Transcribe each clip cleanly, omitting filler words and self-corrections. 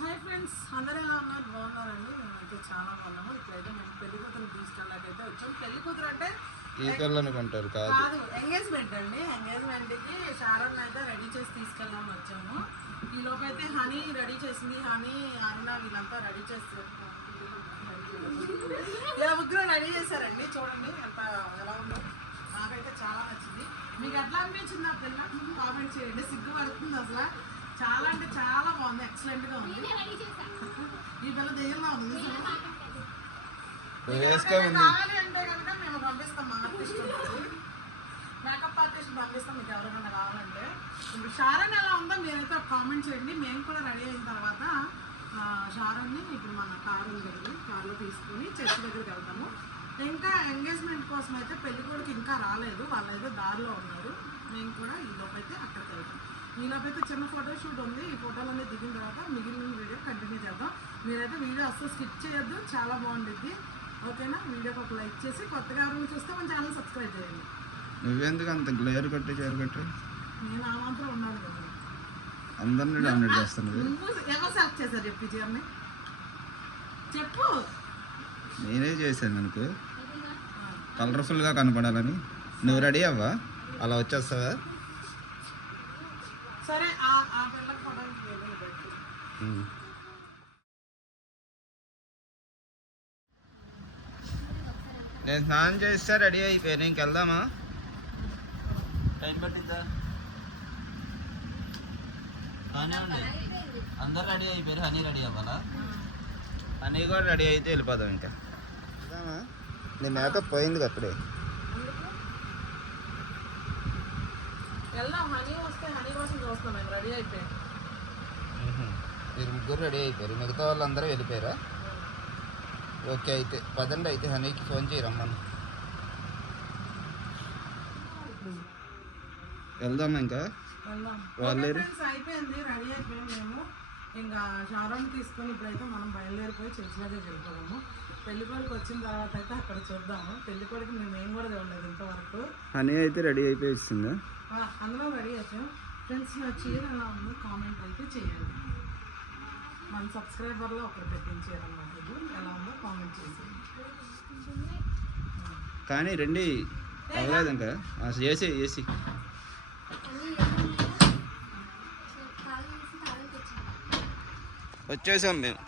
Hi friends, అందరూ ఎలా ఉన్నారు? బాగున్నారండి? మేమైతే చాలా బాగున్నాము. ఇప్పుడైతే మేము పెళ్లి కూతురు తీసుకెళ్ళాకైతే వచ్చాం. పెళ్లి కూతురు అంటే ఈ పిల్లనుకుంటారు కాదు, ఎంగేజ్మెంట్ అండి. ఎంగేజ్మెంట్కి షారన్ అయితే రెడీ చేసి తీసుకెళ్ళాము వచ్చాము. ఈ లోపు అయితే హనీ రెడీ చేసింది. హనీ, అరుణ వీళ్ళంతా రెడీ చేస్తారు. ఇలా ముగ్గురు రెడీ చేశారండి. చూడండి ఎంత ఎలా ఉందో. నాకైతే చాలా నచ్చింది. మీకు ఎట్లా అనిపించింది ఆ పిల్ల? కామెంట్ చేయండి. సిగ్గుపడుతుంది అసలు. చాలా అంటే చాలా బాగుంది. ఎక్సలెంట్గా ఉంది. ఈ పిల్ల దెయ్యంగా ఉంది. కావాలి అంటే కనుక మేము పంపిస్తాం. మా ఆర్టిస్ట్ మేకప్ ఆర్టిస్ట్ పంపిస్తాం మీకు ఎవరికైనా కావాలంటే. ఇప్పుడు షారన్ ఎలా ఉందో మీరైతే ఒక కామెంట్ చేయండి. మేము కూడా రెడీ అయిన తర్వాత షారన్ని ఇప్పుడు మన కారులో తీసుకుని చర్చి దగ్గరికి వెళ్తాము. ఇంకా ఎంగేజ్మెంట్ కోసం అయితే పెళ్లి కొడుకు ఇంకా రాలేదు. వాళ్ళైతే దారిలో ఉన్నారు. మేము కూడా ఈలోపైతే అక్కడికి వెళ్తాం. ఈలోపైతే చిన్న ఫోటోషూట్ ఉంది. ఈ ఫోటోలన్నీ దిగిన తర్వాత మిగిలిన వీడియో కంటిన్యూ చేద్దాం. మీరైతే వీడియో అస్సలు స్కిప్ చేయొద్దు, చాలా బాగుంటుంది. ఓకేనా? వీడియోకి ఒక లైక్ చేసి కొత్తగా ఎవరైనా చూస్తే మన ఛానల్ సబ్స్క్రైబ్ చేయండి. నువ్వెందుకు అంత గ్లేర్ కొట్టి చేరు కొట్టి? నేను ఆ మాత్రం ఉన్నాను కదా. అందరినీ డౌన్లోడ్ చేస్తున్నది ఎవరు సెలెక్ట్ చేశారు చెప్పి చీరని చెప్పు. నేనే చేశాను అనుకో, కలర్ఫుల్గా కనపడాలని. నువ్వు రెడీ అవ్వా, అలా వచ్చేస్తావా? సరే, ఆ పిల్లకి ఫోటో నేను స్నానం చేస్తే రెడీ అయిపోయాను. ఇంకెళ్దామా? టైం పట్టిద్దా? అందరు రెడీ అయిపోయారు. హనీ రెడీ అవ్వాలా? హనీ కూడా రెడీ అయితే వెళ్ళిపోదాం. ఇంకా వెళ్దామా? నీ మేకప్ పోయింది అప్పుడే. వెళ్దాం. హనీ వస్తే హనీ కోసం చూస్తాం. మేము రెడీ అయిపోయాం. మీరు ముగ్గురు రెడీ అయిపోయారు, మిగతా వాళ్ళందరూ వెళ్ళిపోయారా? ఓకే, అయితే పదండి. అయితే హనీకి ఫోన్ చేయరమ్మను. వెళ్దాం. ఇంకా వాళ్ళేరు అయిపోయింది, రెడీ అయిపోయాం మేము. ఇంకా షారాన్ని తీసుకొని ఇప్పుడైతే మనం బయలుదేరిపోయి చర్చి దగ్గరికి వెళ్ళిపోదాము. పెళ్ళికొడుకు వచ్చిన తర్వాత అయితే అక్కడ చూద్దాము. పెళ్ళికొడుకు మేము కూడా చూడలేదు ఇంతవరకు. హనీ అయితే రెడీ అయిపోయి ఇస్తుందా? అందులో రెడీ వచ్చాం. ఫ్రెండ్స్, నా చీర ఎలా ఉందో కామెంట్ అయితే చేయాలి. మన సబ్స్క్రైబర్లో ఒకరు పెట్టించారన్నమాట. ఇది ఎలా ఉందో కామెంట్ చేసి. కానీ రండి, అవ్వలేదు ఇంకా. ఏసీ వచ్చేసాం మేము.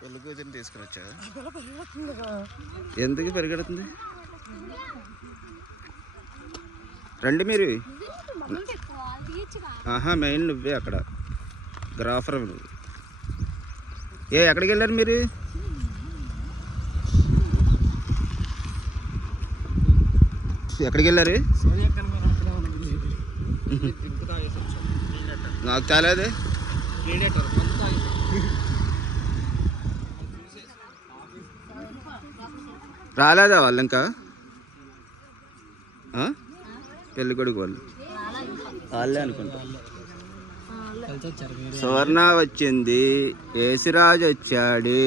పెళ్లి కూతురిని తీసుకుని వచ్చా. ఎందుకు పరిగెడుతుంది? రండి మీరు. మెయిన్ నువ్వే అక్కడ గ్రాఫర్. ఎక్కడికి వెళ్ళారు మీరు? ఎక్కడికి వెళ్ళారు? నాకు చాలేదే. రాలేదా వాళ్ళు? ఇంకా పెళ్ళి కొడుకు వాళ్ళే అనుకుంటా. సువర్ణ వచ్చింది, యేసురాజు వచ్చాడు,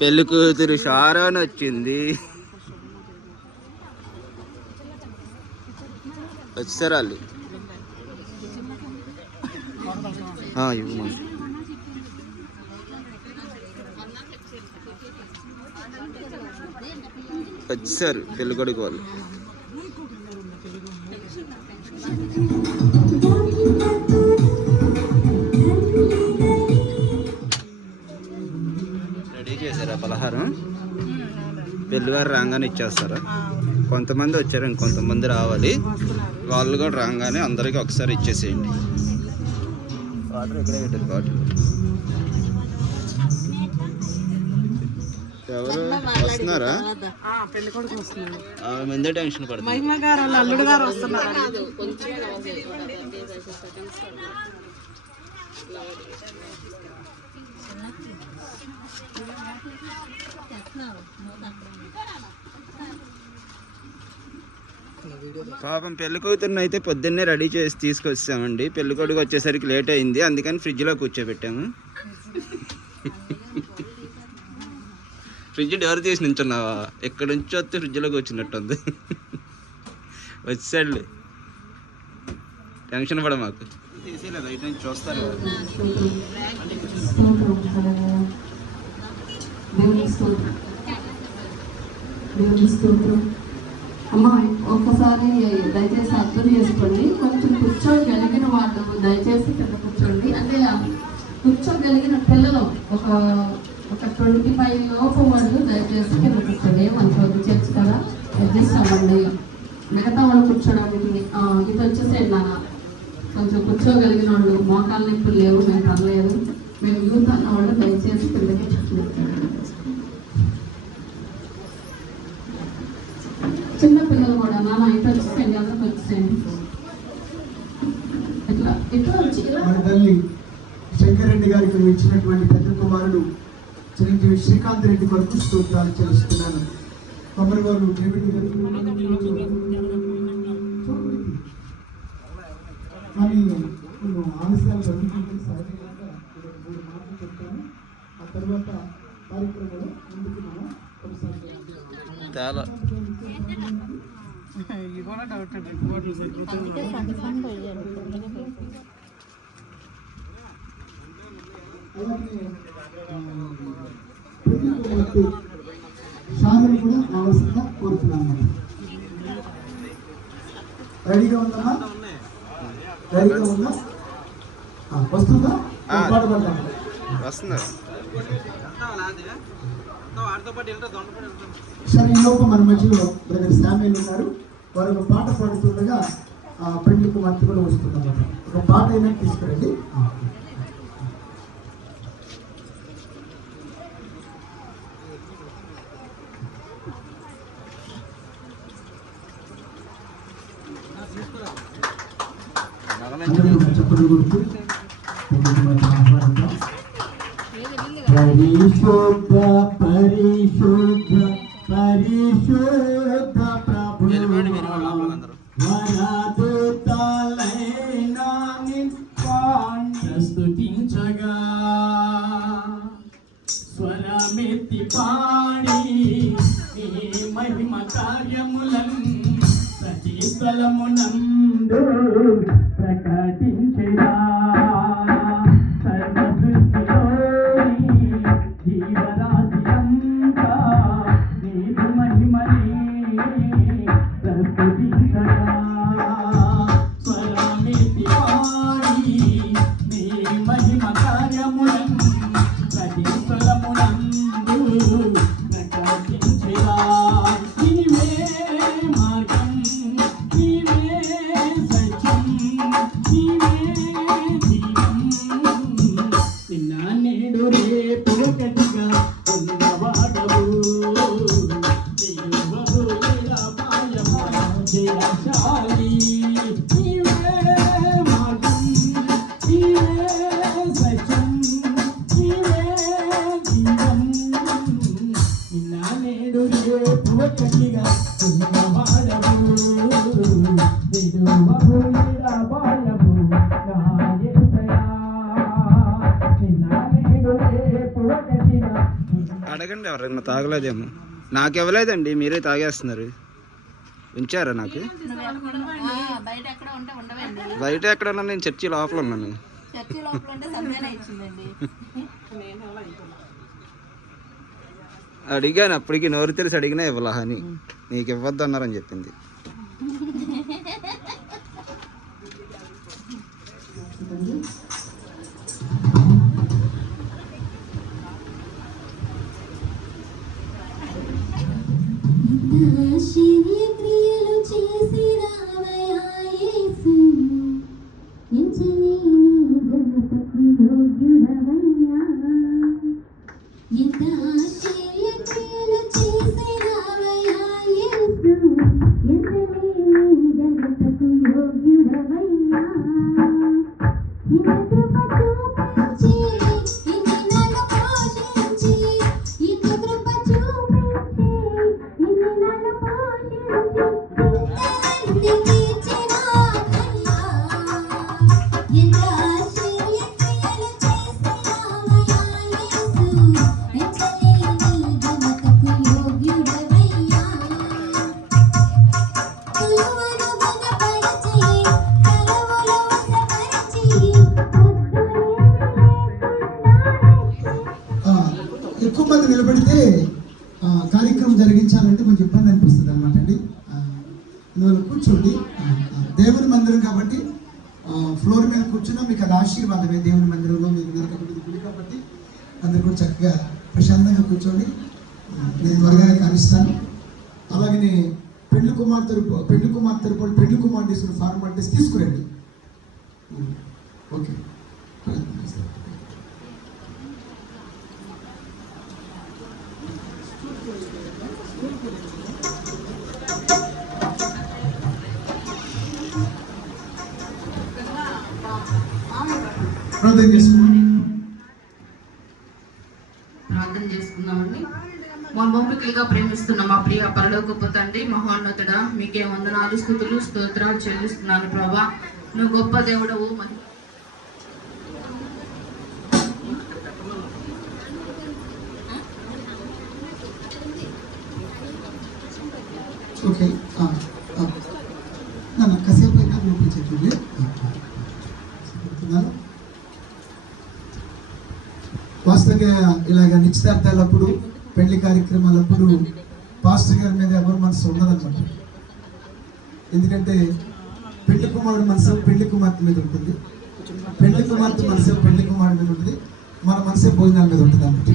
పెళ్లి కూతురు షారాన్ వచ్చింది. వచ్చారు వాళ్ళు. ఇవ్వమని వచ్చారు పెళ్లి కొడుకు వాళ్ళు. రెడీ చేశారా పలహారం? పెళ్లివారు రాగానే ఇచ్చేస్తారా? కొంతమంది వచ్చారు, ఇంకొంతమంది రావాలి. వాళ్ళు కూడా రాగానే అందరికీ ఒకసారి ఇచ్చేసేయండి. వాటర్ ఎక్కడే పెట్టారు? బాటిల్ ఎవరు వస్తున్నారా? పెళ్ళికొడుకు వస్తున్నారు. ముందే టెన్షన్ పడుతుంది. మహిమ గారు వాళ్ళ అల్లుడు గారు వస్తున్నారు. పాపం పెళ్లి కూతురుని అయితే పొద్దున్నే రెడీ చేసి తీసుకొచ్చామండి. పెళ్లి కొడుకు వచ్చేసరికి లేట్ అయింది, అందుకని ఫ్రిడ్జ్లో కూర్చోబెట్టాము. ఫ్రిడ్జ్ డోర్ తీసి నించున్నావా? ఎక్కడి నుంచి వస్తే ఫ్రిడ్జ్లో కూర్చున్నట్టుంది. వచ్చాడులే, టెన్షన్ పడ మాకు. తీసేయలేదు, బయట నుంచి చూస్తారు. అమ్మ ఒక్కసారి దయచేసి అర్థం చేసుకోండి. కొంచెం కూర్చోగలిగిన వాళ్ళు దయచేసి కింద కూర్చోండి. అంటే కూర్చోగలిగిన పిల్లలు ఒక 25 లోపు వాళ్ళు దయచేసి కింద కూర్చోండి. మనకు చర్చ్ కదా, అడ్జస్ట్ అవ్వండి. మిగతా వాళ్ళు కూర్చోడానికి ఇది వచ్చేసేయండి నాన్న. కొంచెం కూర్చోగలిగిన వాళ్ళు, మోకాళ్ళ నొప్పులు లేవు, మేము పర్లేదు, మేము యూత్ అన్న వాళ్ళు దయచేసి కిందకి చిన్న పిల్లలు కూడా నాన్న ఇటు వచ్చేసేయండి, అందరికి వచ్చేసేయండి. ఇట్లా వచ్చి తల్లి శంకరెడ్డి గారికి ఇచ్చినటువంటి పెద్ద కుమారుడు చిరంజీవి శ్రీకాంత్ రెడ్డి కొరకు స్తోత్రాలు చెల్లిస్తున్నాను. కొమ్మరి వారు మరి నేను ఆలస్యాలు జరుగుతుంటే సహజంగా 3 మాటలు చెప్తాను. ఆ తర్వాత కార్యక్రమంలో ముందుకు మనం కొనసాగుతాం. షారుని కూడా రావాల్సిందిగా కోరుతున్నాను. రెడీగా ఉందా? రెడీగా ఉందా? వస్తుందా? పాట పడతాం. సరే, ఈలోపు మన మధ్యలో బ్రదర్ శామ్యూల్ ఉన్నారు. వారు ఒక పాట పాడుతుండగా పెళ్లి కుమార్తె కూడా వస్తుందన్నమాట. ఒక పాట అయినా తీసుకురండి. చెప్పండి గుర్తు పరిశుద్ధ పరిశుద్ధ పరిశుద్ధ ప్రభు వరదూతలైన స్తుతించగా స్వరమెత్తి పాడి నీ మహిమ కార్యములను ప్రతి స్థలమునందు ప్రకటించగా అడగండి, ఎవరైనా తాగలేదేమో. నాకు ఇవ్వలేదండి, మీరే తాగేస్తున్నారు. ఉంచారా నాకు? బయట ఎక్కడ ఉన్నా? నేను చర్చి లోపల ఉన్నాను. అడిగాను, అప్పటికి నోరు తెలిసి అడిగినా ఇవ్వలా అని. నీకు ఇవ్వద్దు అన్నారని చెప్పింది. క్రియలు చేసి రావయ్యా యేసు, ఎంచని ఘనతకు యోగ్యుడవయ్యా. ఎంత ఆశ్చర్య క్రియలు చేసి రావయ్యా యేసు, ఎంత తర్వాత నిలబడితే కార్యక్రమం జరిగించాలంటే కొంచెం ఇబ్బంది అనిపిస్తుంది అనమాట అండి. ఇందువల్ల కూర్చోండి. దేవుని మందిరం కాబట్టి ఫ్లోర్ మీద కూర్చున్నా మీకు అది ఆశీర్వాదమే. దేవుని మందిరంలో మీకు గుడి కాబట్టి అందరు కూడా చక్కగా ప్రశాంతంగా కూర్చోండి. నేను త్వరగానే కానిస్తాను. అలాగనే పెళ్లి కుమార్ తరపు పెళ్లి కుమార్ తీసుకున్న ఫార్మాలిటీస్ తీసుకురండి. ఓకే. ప్రార్థన చేసుకుందామండి. మమ్మల్నిగా ప్రేమిస్తున్న మా ప్రియ పరలోకపు తండ్రి, మహోన్నతుడా, మీకే వందనాలు, స్తుతులు, స్తోత్రాలు చెల్లిస్తున్నాను ప్రభా. నువ్వు గొప్ప దేవుడవు. ఓకే. కాసేపు అయినా చూపించండి. వాస్తవంగా ఇలాగ నిశ్చితార్థాలప్పుడు, పెళ్లి కార్యక్రమాలప్పుడు పాస్టర్ గారి మీద ఎవరు మనసు ఉండదన్నమాట. ఎందుకంటే పెళ్లి కుమారుడు మనసు పెళ్లి కుమార్తె మీద ఉంటుంది, పెళ్లి కుమార్తె మనసు పెళ్లి కుమారుడు మీద ఉంటుంది, మన మనసే భోజనాల మీద ఉంటుంది అన్నమాట.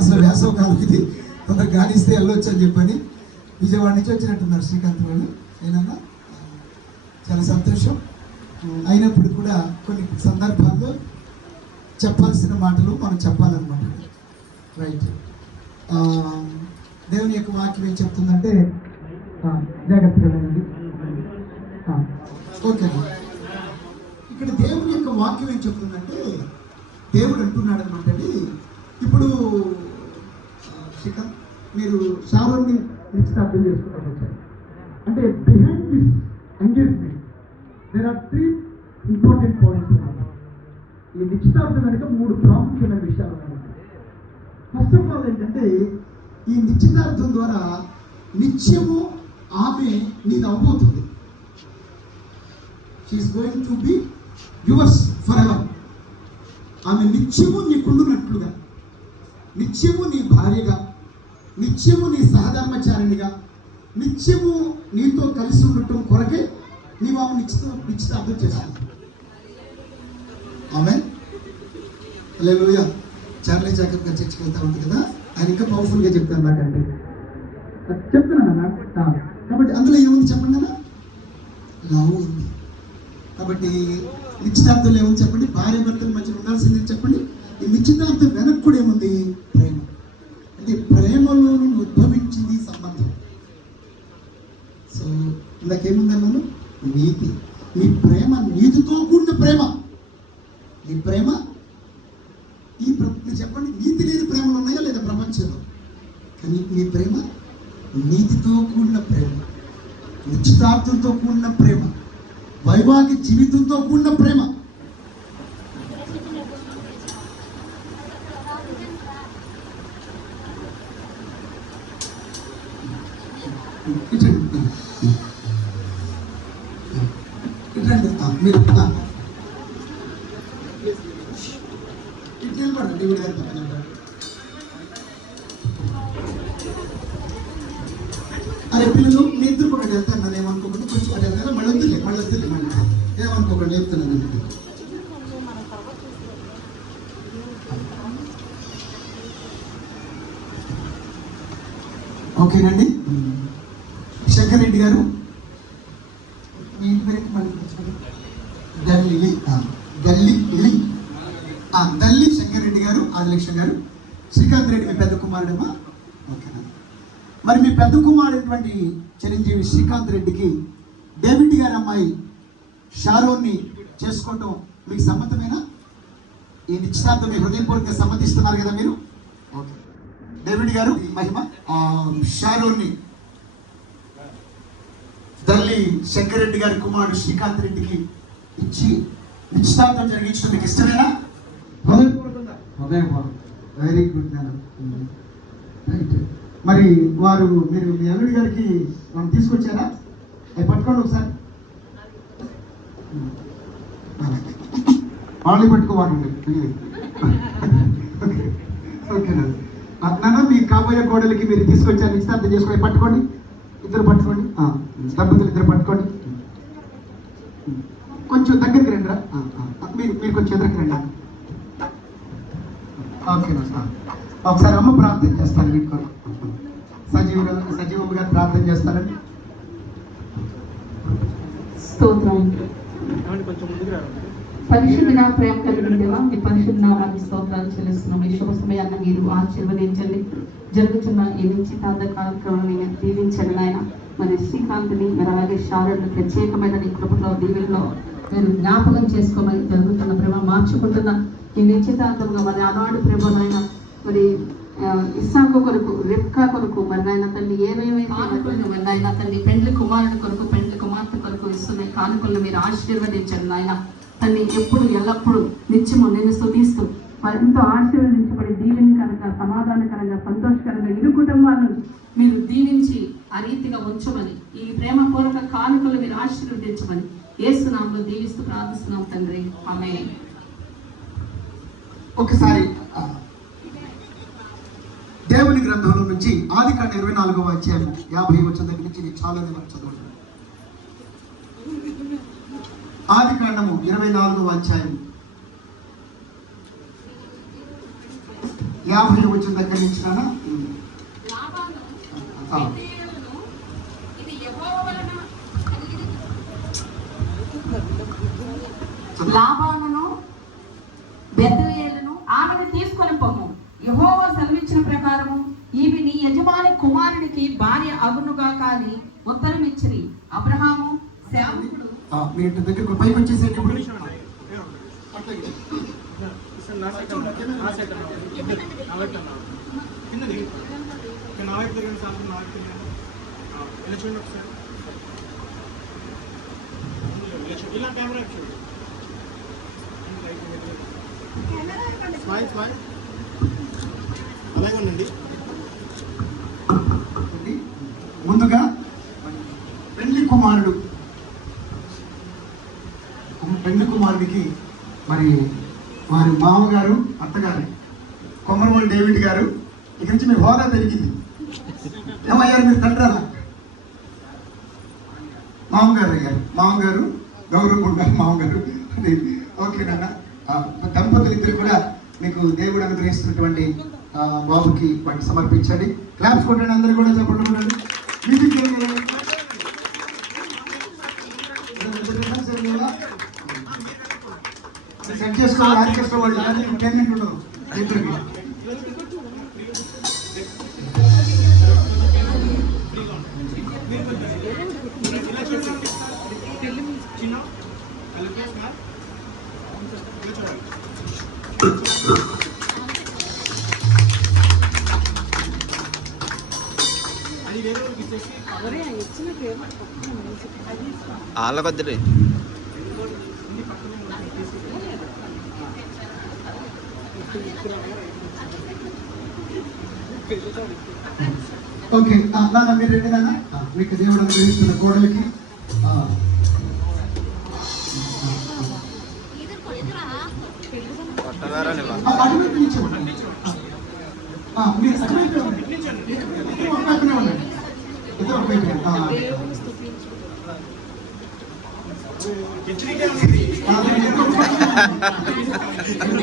అసలు వేసవ కాలం ఇది, కొందరు గాలిస్తే వెళ్ళొచ్చు అని చెప్పని విజయవాడ నుంచి వచ్చినట్టున్నారు శ్రీకాంత్ వాళ్ళు. ఏదన్నా చాలా సంతోషం. అయినప్పుడు కూడా కొన్ని సందర్భాల్లో చెప్పాల్సిన మాటలు మనం చెప్పాలన్నమాట. రైట్. దేవుని యొక్క వాక్యం ఏం చెప్తుందంటే, జాగ్రత్తగా వినండి. ఓకే. ఇక్కడ దేవుని యొక్క వాక్యం ఏం చెప్తుందంటే, దేవుడు అంటున్నాడు అనమాట అండి. ఇప్పుడు శ్రీకాంత్, మీరు షారోన్ని నిశ్చితార్థం చేసుకుంటారు వచ్చారు అంటే behind this engagement there are 3 important points అన్నమాట. ఈ నిశ్చితార్థం వెనుక 3 ప్రాముఖ్యమైన విషయాలు ఉన్నాయి. ఫస్ట్ ఆఫ్ ఆల్ ఏంటంటే, ఈ నిశ్చితార్థం ద్వారా నిత్యము ఆమె నీది అవబోతుంది. She's going to be yours forever. ఆమె నిత్యము నీకుండునట్లుగా, నిత్యము నీ భార్యగా, నిత్యము నీ సహధర్మచారిణిగా, నిత్యము నీతో కలిసి ఉండటం కొరకే నీవు ఆమె నిశ్చితార్థం చేస్తాను. ఆమె హల్లెలూయా. చార్లీ జాకబ్ గారు చర్చికి వెళ్తా ఉంది కదా, ఆయన ఇంకా పవర్ఫుల్గా చెప్తాను నాకంటే చెప్తున్నాను. కాబట్టి అందులో ఏముంది చెప్పండి అన్న? లవ్ ఉంది. కాబట్టి నిశ్చితార్థంలో ఏముంది చెప్పండి? భార్య భర్తల మధ్య ఉండాల్సింది చెప్పండి. ఈ నిశ్చితార్థం వెనక్కి కూడా ఏముంది? ప్రేమ. అంటే ప్రేమలో నుండి ఉద్భవించింది సంబంధం. సో ఇందాకేముందన్నాను? నీతి. నీ ప్రేమ నీతితో కూడిన ప్రేమ. నీ ప్రేమ మీరు చెప్పండి, నీతి లేని ప్రేమలు ఉన్నాయా లేదా ప్రపంచంలో? కానీ నీ ప్రేమ నీతితో కూడిన ప్రేమ, నిశ్చితార్థంతో కూడిన ప్రేమ, వైవాహిక జీవితంతో కూడిన ప్రేమ. మీరు నిలబడండి. అరే పిల్లలు, మీ ఇద్దరు కూడా వెళ్తాను. నన్ను ఏమనుకోకుండా కొంచెం అటు వెళ్తారా? మళ్ళీ వద్దులే ఏమనుకోకండి, చెప్తున్నాను. ఓకేనండి. శంకర్ రెడ్డి గారు, మీ ఇంటి పేరు మళ్ళీ దల్లి శంకర్ రెడ్డి గారు, ఆదిలక్ష్మి గారు, శ్రీకాంత్ రెడ్డి మీ పెద్ద కుమారుడమ్మా. ఓకేనా? మరి మీ పెద్ద కుమారుడైనటువంటి చిరంజీవి శ్రీకాంత్ రెడ్డికి డేవిడ్ గారి అమ్మాయి షారోన్ని చేసుకోవటం మీకు సమ్మతమేనా? ఈ నిశ్చితార్థం మీ హృదయపూర్వకంగా సమ్మతిస్తున్నారు కదా మీరు? ఓకే. డేవిడ్ గారు, మహిమ షారోన్ని దల్లి శంకర్ రెడ్డి గారి కుమారుడు శ్రీకాంత్ రెడ్డికి ఇచ్చి నిశ్చితార్థం జరిగించడం మీకు ఇష్టమేనా? Very good madam. రైట్. మరి మీరు మీ అల్లుడి గారికి మనం తీసుకొచ్చారా? అవి పట్టుకోండి ఒకసారి. వాళ్ళు పట్టుకోవాలి. ఓకేనా? నాన్న మీ కాబోయే కోడలికి మీరు తీసుకొచ్చారు, నిశ్చితార్థం చేసుకోండి. పట్టుకోండి, ఇద్దరు పట్టుకోండి, దంపతులు ఇద్దరు పట్టుకోండి. కొంచెం దగ్గరికి రండి రా, మీరు కొంచెం ఎదురుకి రండి. ఓకే, ఒకసారి అమ్మ ప్రార్థన చేస్తాను వీటి కొరకు. సజీవమ్మ గారు ప్రార్థన చేస్తారండి. స్తోత్రం. పరిశుద్ధంగా ప్రేమ కలిగిన దేవా, మీ పరిశుద్ధ నామానికి స్తోత్రాలు చెల్లిస్తున్నాం. ఈ శుభ సమయాన్ని మీరు ఆశీర్వదించండి. జరుగుతున్న ఈ నిశ్చితార్థ కార్యక్రమాన్ని దీవించండి నాయన. మరి శ్రీకాంత్ని మరి అలాగే శారదను ప్రత్యేకమైన నీ కృపలో దీవెనలో మీరు జ్ఞాపకం చేసుకోమని జరుగుతున్న ప్రేమ మార్చుకుంటున్న ఈ నిశ్చితార్థంగా మరి ఆనాడు ప్రేమ నాయన మరి ఇస్సాకు కొరకు, రిబ్కా కొరకు మరి నాయన తల్లి ఏమేమి కానుకలను మరి నాయన తల్లి పెండ్లి కుమారుని కొరకు, పెండ్లి కుమార్తె కొరకు ఇస్తున్న కానుకలను మీరు ఆశీర్వదించండి నాయన. తల్లి ఎప్పుడు ఎల్లప్పుడూ నిత్యము నిన్ను స్తుతిస్తూ మరి ఎంతో ఆశీర్వదించబడి దీవెనకరంగా, సమాధానకరంగా, సంతోషకరంగా ఇరు కుటుంబాలను మీరు దీవించి ఆ రీతిగా ఉంచమని, ఈ ప్రేమపూర్వక కానుకలు మీరు ఆశీర్వదించమని యేసు నామములో దీవిస్తూ ప్రార్థిస్తున్నాం తండ్రి, ఆమేన్. ఒకసారి దేవుని గ్రంథంలో నుంచి ఆదికాండం 24వ అధ్యాయం 50 వచనం దగ్గర నుంచి ఇది చాలా మనం చదవండి. ఆదికాండము 24వ అధ్యాయం 50 వచనం దగ్గర నుంచి నాన్న. లాబానును బెతుయేలును ఆమెను తీసుకొని పోము. యెహోవా సెలవిచ్చిన ప్రకారము ఈమె నీ యజమాని కుమారుడికి భార్య అగునుగాక అని ఉత్తరం ఇచ్చిరి. అబ్రహాము సేవకుడు మీ దగ్గర పైకి వచ్చేసేటప్పుడు ముందుగా పెళ్లి కుమారుడికి మరి వారి మామగారు, అత్తగారు కొమ్మరమూడి డేవిడ్ గారు ఇక్కడి నుంచి మీ హోదా పెరిగింది. ఏమయ్యారు మీరు? తండ్రి అలా మామగారు అయ్యారు. మామగారు గౌరవం ఉంటారు మామగారు. ఓకే నాన్న. దంపతులు ఇద్దరు కూడా మీకు దేవుడు అనుగ్రహిస్తున్నటువంటి బాబుకి వాటిని సమర్పించండి. క్లాప్స్ కొట్టండి, అందరూ కూడా చెప్పండి. సెట్ చేసుకోవాలి, యాడ్ చేసుకోవాలి. ఎంటర్టైన్మెంట్ ఉండదు ఇద్దరికి. ఆళ్ళకొద్దులే. ఓకే నాన్న, మీరు రెడీ నాన్న? మీకు దేవుడు అనుగ్రహిస్తున్న కోడలికి అటువైపు నుంచి మీరు అటువైపు ఒకవైపునే ఉండండి. ఇద్దరు ఒకవైపు.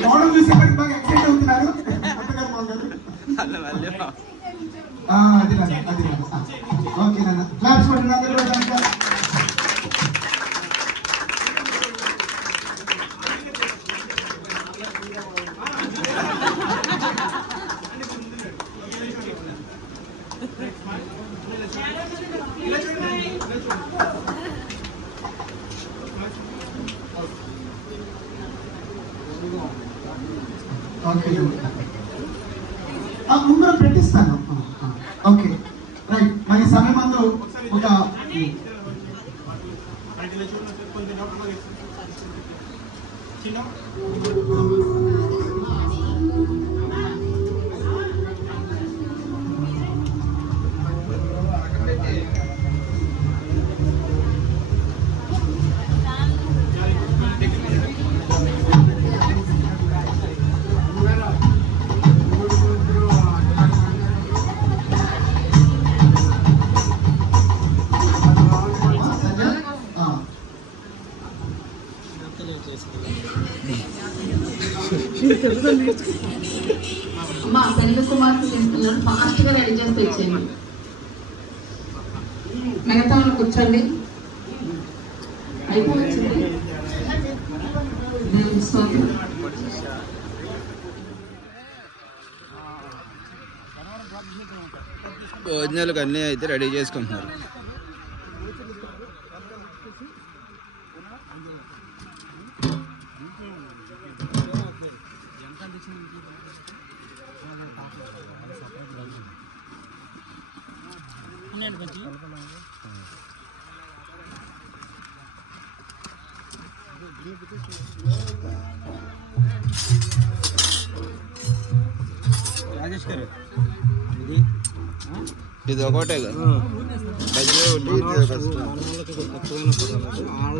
మోడల్ చూసేప్పటికి బాగా ఎక్సైట్ అవుతున్నారు. అది ఓకే నాన్న. క్లాప్స్ కొట్టండి అందరూ. ఓకే, ముందర పెట్టిస్తాను. Okay right. మరి సమయం అందు ఒక అమ్మా పెళ్లి కుమార్తె తీసుకున్నాడు, ఫాస్ట్గా రెడీ చేసి తెచ్చేయండి. మిగతా వాళ్ళు కూర్చోండి. అయిపోయింది. దేవుని స్తోత్రం. భోజనాలకు అన్నీ అయితే రెడీ చేసుకుంటున్నారు. రాజేష్ గారు ఇది ఒకటే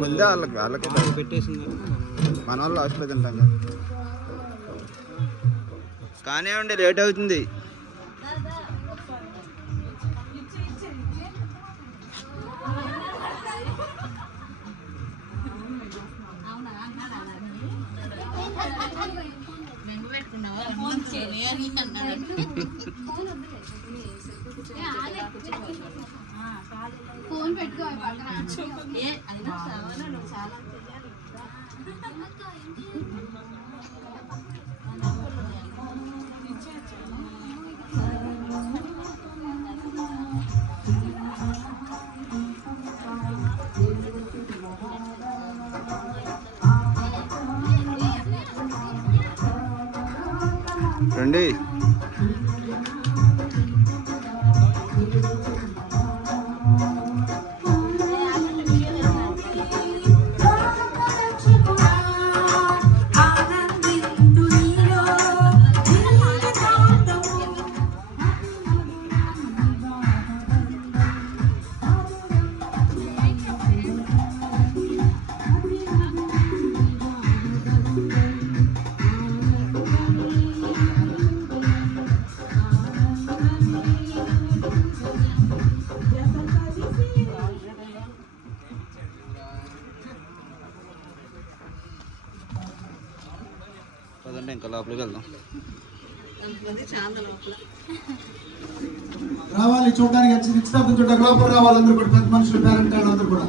ముందే వాళ్ళకి పెట్టేసింది. మన వాళ్ళు హాస్టల్లో తింటాం కదా. కానివ్వండి, లేట్ అవుతుంది. ఫోన్ పెట్టుకో. రండి. పదండి, ఇంకా లోపలికి వెళ్దాం. రావాలి చూడడానికి, వచ్చి నిశ్చితార్థం చూడడానికి లోపల రావాలి. అందరూ కూడా పెద్ద మనుషులు, పేరెంట్ అందరూ కూడా.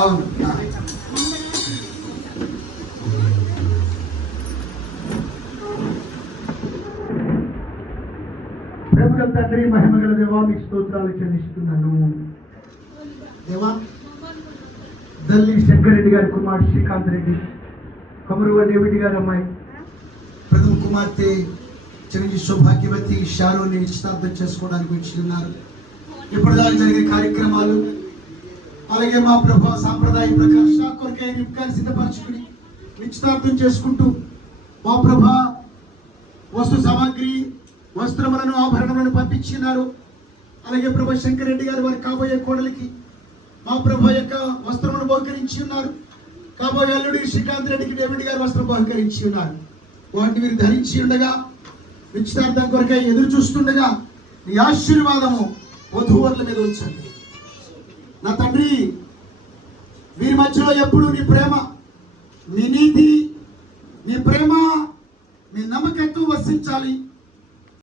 అవును, ప్రేమగల తండ్రి, మహిమగల దేవా, మీకు స్తోత్రాలు చెల్లిస్తున్నాను. దేవా, దల్లి శంకర్ రెడ్డి గారి కుమారుడు శ్రీకాంత్ రెడ్డి, కమరువ డేవిడ్ గారి అమ్మాయి ప్రథమ కుమార్తె చిరంజీవి సౌభాగ్యవతి షారోని నిశ్చితార్థం చేసుకోవడానికి వచ్చి ఉన్నారు. ఇప్పటిదాకా జరిగే కార్యక్రమాలు, అలాగే మా ప్రభా సాంప్రదాయ ప్రకాశ కొరకై నింపుకాన్ని సిద్ధపరచుకుని నిశ్చితార్థం చేసుకుంటూ మా ప్రభా వస్తు సామాగ్రి, వస్త్రములను, ఆభరణములను పంపించినారు. అలాగే ప్రభా శంకర్ రెడ్డి గారు వారి కాబోయే కోడలికి మా ప్రభా యొక్క వస్త్రమును బహుకరించి ఉన్నారు. కాబోయే అల్లుడి శ్రీకాంత్ రెడ్డికి డేవిడ్ గారు వస్త్రం బహుకరించి ఉన్నారు. వాటిని మీరు ధరించి ఉండగా, నిశ్చితార్థం కొరకై ఎదురు చూస్తుండగా నీ ఆశీర్వాదము వధూవరుల మీద ఉంచండి. నా తండ్రి, వీరి మధ్యలో ఎప్పుడు నీ ప్రేమ, నీ నీతి, నీ ప్రేమ, నీ నమ్మకత్వం వర్షించాలి.